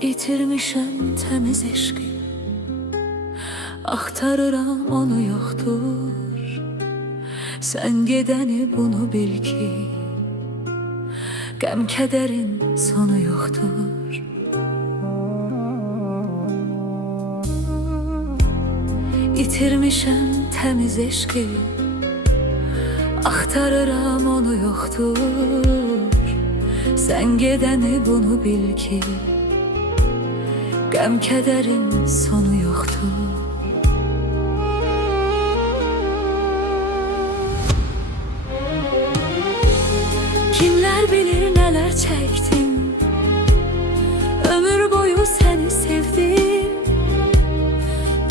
İtirmişəm təmiz eşqi, axtarıram onu yoxdur. Sən gedəni bunu bil ki, qəm kədərin sonu yoxdur. İtirmişəm təmiz eşqi, axtarıram onu yoxdur. Sən gedəni bunu bil ki, qəm kədərin sonu yoxdur. Kimlər bilir nələr çəkdim, ömür boyu səni sevdim.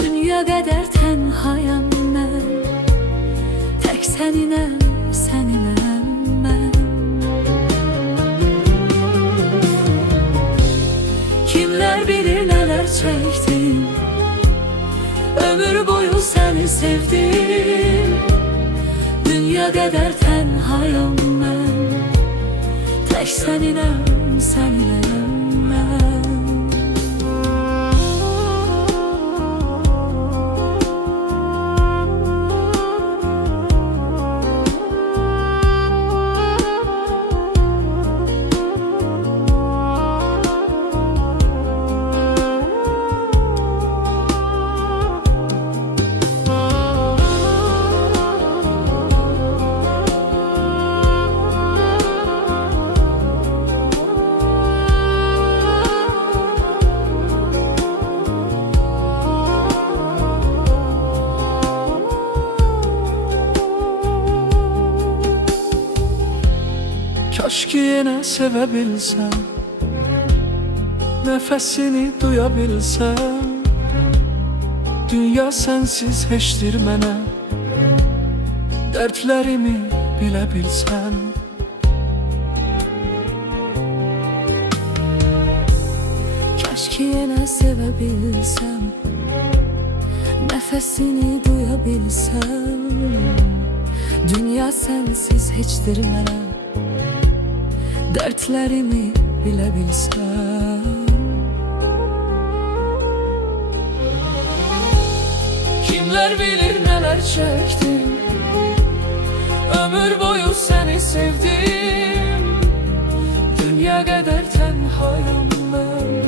Dünya qədər tənhayam mən, tək səninəm, səninəm mən. Kimlər bilir nələr çəkdim, ömür boyu səni sevdim. Dünya qədər tənhayam mən, tək səninəm, səninəm mən. Kaş ki yine sevebilsem, nefesini duyabilsem. Dünya sensiz heçtir mənə, dertlerimi bilebilsen. Kaş ki yine sevebilsem, nefesini duyabilsem. Dünya sensiz heçdir mənə, dertlerimi bilebilsem. Kimler bilir neler çektim, ömür boyu seni sevdim. Dünya kadar tenhayım ben,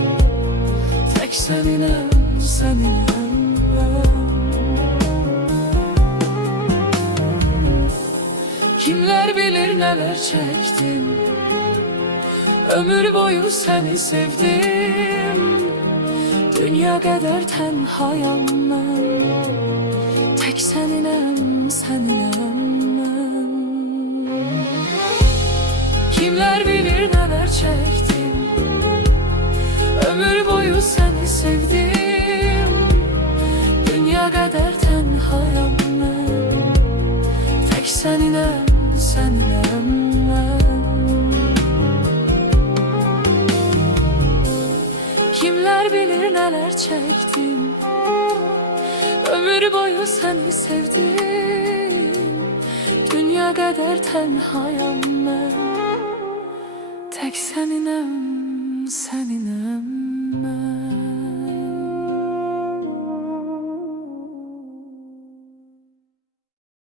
tek seninem, seninem ben. Kimler bilir neler çektim, ömür boyu seni sevdim. Dünya kadar tenhayam mən, tek səninəm, səninəm mən. Kimler bilir neler çektim, ömür boyu seni sevdim. Dünya kadar tenhayam mən, tek səninəm, səninəm mən. Kimler bilir neler çektim, ömür boyu seni sevdim. Dünya kadar tenhayam mən, tek səninəm, sən.